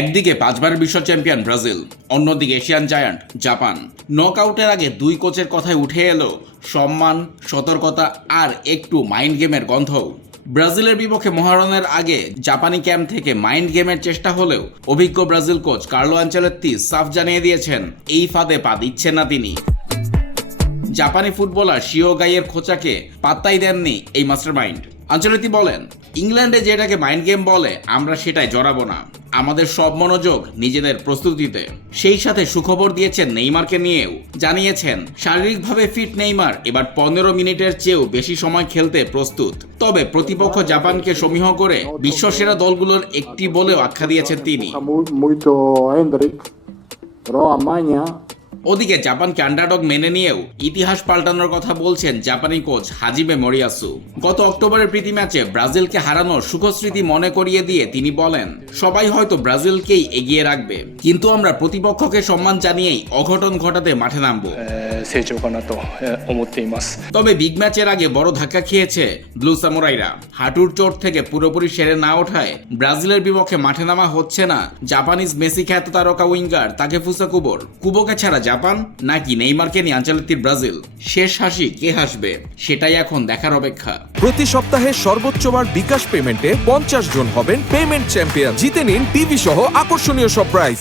একদিকে 5বারের বিশ্ব champion Brazil, অন্যদিকে এশিয়ান জায়ান্ট জাপান। নকআউটের আগে দুই কোচের কথায় উঠে এলো সম্মান, সতর্কতা আর একটু মাইন্ড গেমের গন্ধও। ব্রাজিলের বিপক্ষে মহারণের আগে জাপানি ক্যাম্প থেকে মাইন্ড গেমের চেষ্টা হলেও অভিজ্ঞ ব্রাজিল কোচ কার্লো আনচেলত্তি সাফ জানিয়ে দিয়েছেন এই ফাঁদে পা দিচ্ছেন না তিনি। জাপানি ফুটবলার শিও গাইয়ের খোঁচাকে পাত্তাই দেননি এই মাস্টারমাইন্ড। আনচেলত্তি বলেন, ইংল্যান্ডে যেটাকে মাইন্ড গেম বলে আমরা সেটাই জড়াবো না, আমাদের সব মনোযোগ নিজেদের প্রস্তুতিতে। সেই সাথে সুখবর দিয়েছেন নেইমারকে নিয়েও, জানিয়েছেন শারীরিকভাবে ফিট নেইমার এবার 15 মিনিটের চেয়েও বেশি সময় খেলতে প্রস্তুত। তবে প্রতিপক্ষ জাপানকে সমীহ করে বিশ্বসেরা দলগুলোর একটি বলেও আখ্যা দিয়েছেন তিনি। ওদিকে জাপানকে আন্ডারডগ মেনে নিয়েও ইতিহাস পাল্টানোর কথা বলছেন জাপানি কোচ হাজিমে মরিয়াসু। গত অক্টোবরের প্রীতি ম্যাচে ব্রাজিলকে হারানোর সুখস্মৃতি মনে করিয়ে দিয়ে তিনি বলেন, সবাই হয়তো ব্রাজিলকেই এগিয়ে রাখবে, কিন্তু আমরা প্রতিপক্ষকে সম্মান জানিয়েই অঘটন ঘটাতে মাঠে নামবো। তবে বিগ ম্যাচের আগে বড় ধাক্কা খেয়েছে ব্লু সামুরাইরা। হাঁটুর চোট থেকে পুরোপুরি সেরে না ওঠায় ব্রাজিলের বিপক্ষে মাঠে নামা হচ্ছে না জাপানিজ মেসি খ্যাত তারকা উইঙ্গার তাকেফুসা কুবোকে ছাড়া জাপান নাকি নেইমারকে নিয়ে আনচেলত্তির ব্রাজিল। শেষ হাসি কে হাসবে সেটাই এখন দেখার অপেক্ষা। প্রতি সপ্তাহে সর্বোচ্চবার বিকাশ পেমেন্টে 50 জন হবেন পেমেন্ট চ্যাম্পিয়ন। জিতে নিন টিভি সহ আকর্ষণীয় সব প্রাইজ।